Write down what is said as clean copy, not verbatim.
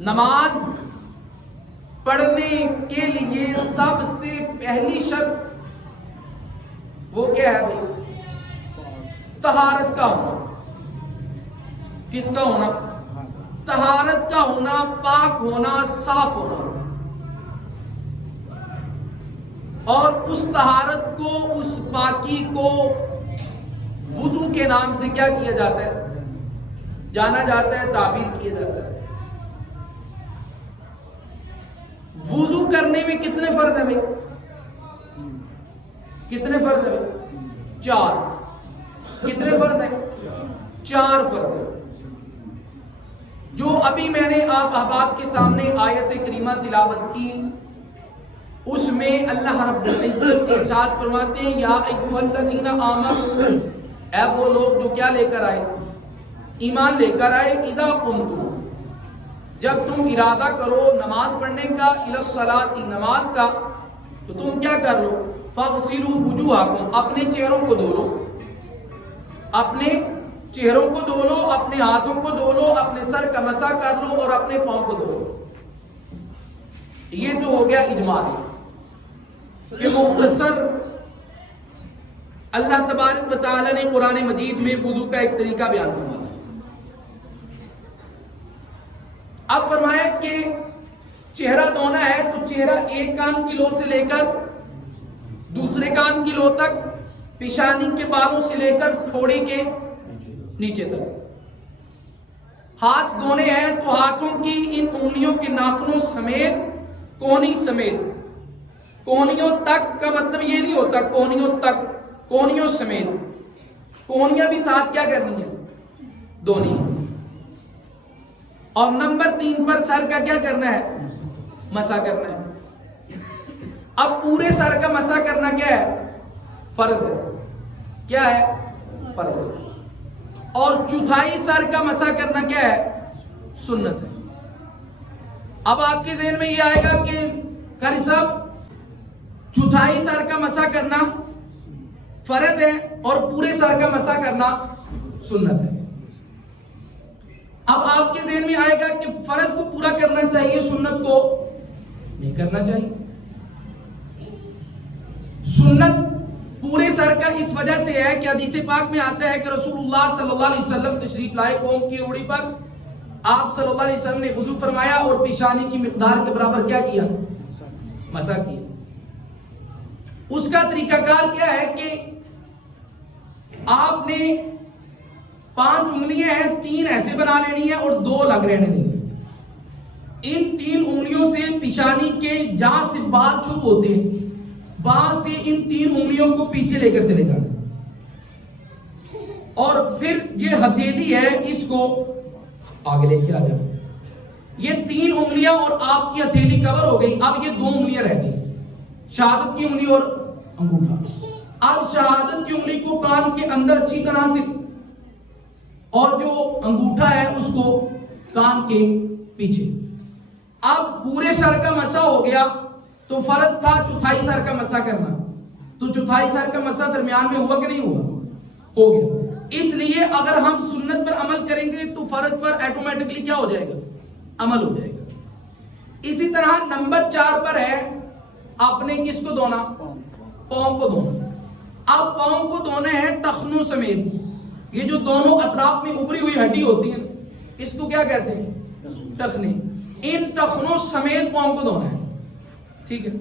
نماز پڑھنے کے لیے سب سے پہلی شرط وہ کیا ہے بھائی؟ طہارت کا ہونا۔ کس کا ہونا؟ طہارت کا ہونا، پاک ہونا، صاف ہونا۔ اور اس طہارت کو، اس پاکی کو وضو کے نام سے کیا کیا جاتا ہے؟ جانا جاتا ہے، تعبیر کیا جاتا ہے۔ وضو کرنے میں کتنے فرض ہیں بھائی؟ کتنے فرض ہیں بھائی؟ 4۔ کتنے فرض ہیں؟ 4 فرض ہیں۔ جو ابھی میں نے آپ احباب کے سامنے آیت کریمہ تلاوت کی، اس میں اللہ رب العزت ارشاد فرماتے ہیں یا ایھا الذین آمنوا، اے وہ لوگ جو کیا لے کر آئے؟ ایمان لے کر آئے۔ اذا قمتم، جب تم ارادہ کرو نماز پڑھنے کا، الی الصلاۃ، نماز کا، تو تم کیا کر لو؟ فاغسلوا وجوہکم، اپنے چہروں کو دھو لو، اپنے چہروں کو دھو لو، اپنے ہاتھوں کو دھو لو، اپنے سر کا مسح کر لو اور اپنے پاؤں کو دھو لو۔ یہ تو ہو گیا اجمال کہ مختصر اللہ تبارک و تعالی نے قرآن مجید میں وضو کا ایک طریقہ بیان فرمایا۔ اب فرمایا کہ چہرہ دھونا ہے تو چہرہ ایک کان کی لو سے لے کر دوسرے کان کی لو تک، پیشانی کے بالوں سے لے کر ٹھوڑی کے نیچے تک۔ ہاتھ دھونے ہیں تو ہاتھوں کی ان انگلیوں کے ناخنوں سمیت، کوہنی سمیت، کوہنیوں تک کا مطلب یہ نہیں ہوتا کوہنیوں تک، کوہنیوں سمیت، کوہنیاں بھی ساتھ کیا کرنی ہے؟ دھونی ہے۔ اور نمبر 3 پر سر کا کیا کرنا ہے؟ مسح کرنا ہے۔ اب پورے سر کا مسح کرنا کیا ہے؟ فرض ہے۔ کیا ہے؟ فرض ہے۔ اور چوتھائی سر کا مسح کرنا کیا ہے؟ سنت ہے۔ اب آپ کے ذہن میں یہ آئے گا کہ قاری صاحب چوتھائی سر کا مسح کرنا فرض ہے اور پورے سر کا مسح کرنا سنت ہے۔ اب آپ کے ذہن میں آئے گا کہ فرض کو پورا کرنا چاہیے، سنت کو نہیں کرنا چاہیے۔ سنت پورے سر کا اس وجہ سے ہے کہ حدیث پاک میں آتا ہے کہ رسول اللہ صلی اللہ علیہ وسلم تشریف لائے قوم کی روڑی پر، آپ صلی اللہ علیہ وسلم نے وضو فرمایا اور پیشانی کی مقدار کے برابر کیا کیا؟ مسح کیا۔ اس کا طریقہ کار کیا ہے کہ آپ نے 5 انگلیاں ہیں، 3 ایسے بنا لینی ہیں اور 2 الگ رہنے دیں گے۔ ان 3 انگلیوں سے پیشانی کے جہاں سے بال شروع ہوتے ہیں وہاں سے ان 3 انگلیوں کو پیچھے لے کر چلے گا، اور پھر یہ ہتھیلی ہے اس کو آگے لے کے آ جائے۔ یہ 3 انگلیاں اور آپ کی ہتھیلی کور ہو گئی۔ اب یہ 2 انگلیاں رہ گئی، شہادت کی انگلی اور انگوٹھا۔ اب شہادت کی انگلی کو کان کے اندر اچھی طرح سے، اور جو انگوٹھا ہے اس کو کان کے پیچھے۔ اب پورے سر کا مسح ہو گیا تو فرض تھا چوتھائی سر کا مسح کرنا، تو چوتھائی سر کا مسح درمیان میں ہوا کہ نہیں ہوا؟ ہو گیا۔ اس لیے اگر ہم سنت پر عمل کریں گے تو فرض پر ایٹومیٹکلی کیا ہو جائے گا؟ عمل ہو جائے گا۔ اسی طرح نمبر 4 پر ہے اپنے کس کو دھونا؟ پاؤں کو دھونا۔ اب پاؤں کو دھونا ہے ٹخنوں سمیت، یہ جو دونوں اطراف میں ابری ہوئی ہڈی ہوتی ہے اس کو کیا کہتے ہیں؟ ٹخنے۔ ان ٹخنوں سمیت پاؤں کو دھونا ہے، ٹھیک ہے۔